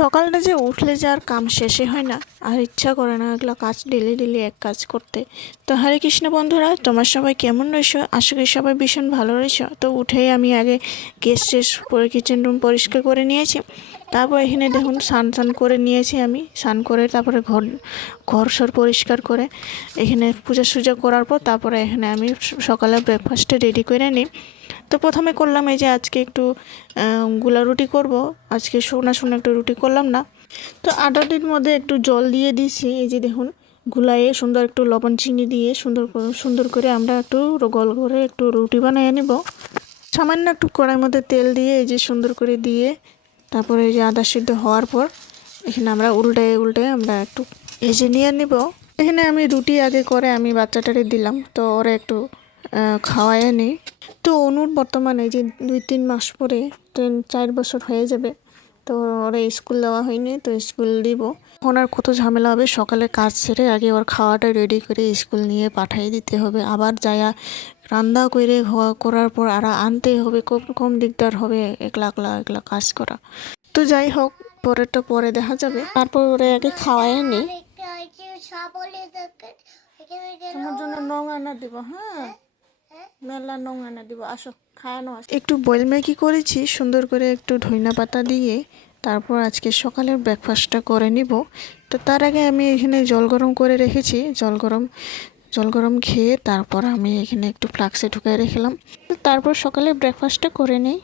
সকালটা যে উঠলে যে আর কাম শেষই হয় না, আর ইচ্ছা করে না এগুলো কাজ ডেলি ডেলি এক কাজ করতে। তো হরে কৃষ্ণ বন্ধুরা, তোমার সবাই কেমন রয়েছো? আশা করি সবাই ভীষণ ভালো রয়েছো। তো উঠেই আমি আগে গ্যাস শেষ করে কিচেন রুম পরিষ্কার করে নিয়েছি। তারপর এখানে দেখুন স্নান করে নিয়েছি, আমি স্নান করে তারপরে ঘর সর পরিষ্কার করে এখানে পূজা সুজা করার পর তারপরে এখানে আমি সকালে ব্রেকফাস্টে রেডি করে নিই। তো প্রথমে করলাম এই যে আজকে একটু গুলা রুটি করব। আজকে সোনা একটু রুটি করলাম না। তো আটাটির মধ্যে একটু জল দিয়ে দিয়েছি, এই যে দেখুন গুলায়ে সুন্দর একটু লবণ চিনি দিয়ে সুন্দর করে আমরা একটু গোল করে একটু রুটি বানিয়ে নেব। সামান্য একটু কড়াইয়ের মধ্যে তেল দিয়ে এই যে সুন্দর করে দিয়ে তারপরে এই যে আদা সিদ্ধ হওয়ার পর এখানে আমরা উল্টে আমরা একটু এই যে নিয়ে নেব। এখানে আমি রুটি আগে করে আমি বাচ্চাটারে দিলাম, তো ওরা একটু খাওয়ায় নিই। তো অনুর বর্তমানে যে 2-3 মাস পরে 4 বছর হয়ে যাবে, তো ওরা স্কুল দেওয়া হয়নি, তো স্কুল দিব। এখন আর কত ঝামেলা হবে, সকালে কাজ সেরে আগে ওর খাওয়াটা রেডি করে স্কুল নিয়ে পাঠিয়ে দিতে হবে, আবার যায়া রান্না করে করার পর আর আনতে হবে, কম দিকদার হবে একলা কাজ করা। তো যাই হোক, পরেরটা পরে দেখা যাবে। তারপর ওরা আগে খাওয়ায় নি। তোমার জন্য নং আনা দিব, হ্যাঁ মেলা নং আনা দিব, আসো খায়ানো। একটু বয়েল ম্যাগি করেছি সুন্দর করে একটু ধইনা পাতা দিয়ে। তারপর আজকে সকালের ব্রেকফাস্টটা করে নিব। তো তার আগে আমি এখানে জল গরম করে রেখেছি, জল গরম খেয়ে তারপর আমি এখানে একটু ফ্লাক্সে ঢুকাই রেখেলাম। তারপর সকালে ব্রেকফাস্টটা করে নিই।